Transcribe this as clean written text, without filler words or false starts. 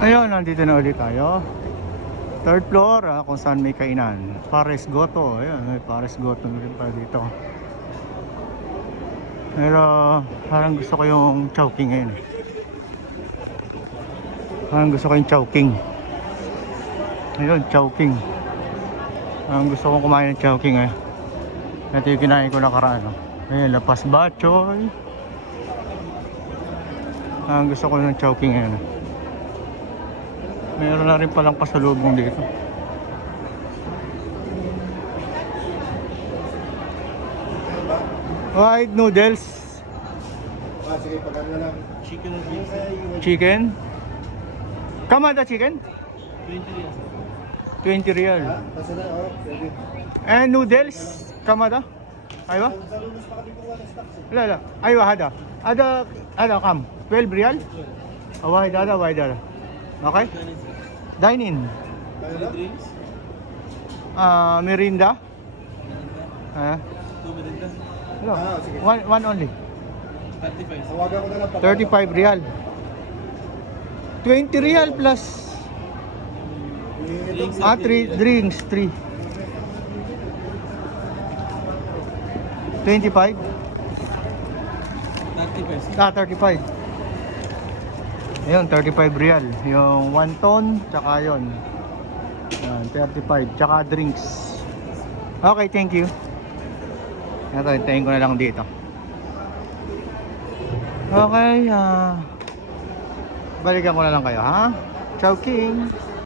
Ayun, nandito na ulit tayo. Third floor, kung saan may kainan. Pares Goto. Ayun, may Pares Goto na rin pala dito. Pero parang gusto ko yung Chowking ngayon. Parang gusto ko yung Chowking. Ayun, Chowking. Parang gusto kong kumain ng Chowking eh. Ito yung kinain ko nakaraan. Ayun, Lapas Bachoy. Parang gusto ko ng Chowking ngayon. Meron na rin palang pasalubong dito. White noodles. Sige, pagkano lang. Chicken and beef. Chicken. Kamada chicken? 20 real. 20 real. Kasi na, pwede. And noodles? Kamada? Aywa? Sa lunes pa kami kuha ng stocks. لا ايوه هذا كم 12 ريال واحد هذا واحد هذا اوكي داين ان Drinks? ميريندا Two merinda. لا sige. one only 35. Tawagan ko na lang. 35 real 20 real plus Drinks. 3 drinks 3 25 35. 35 ayun 35 real yung 1 ton tsaka yun yan 35 tsaka drinks okay thank you ito hintayin ko na lang dito okay balikan ko na lang kayo ha Chowking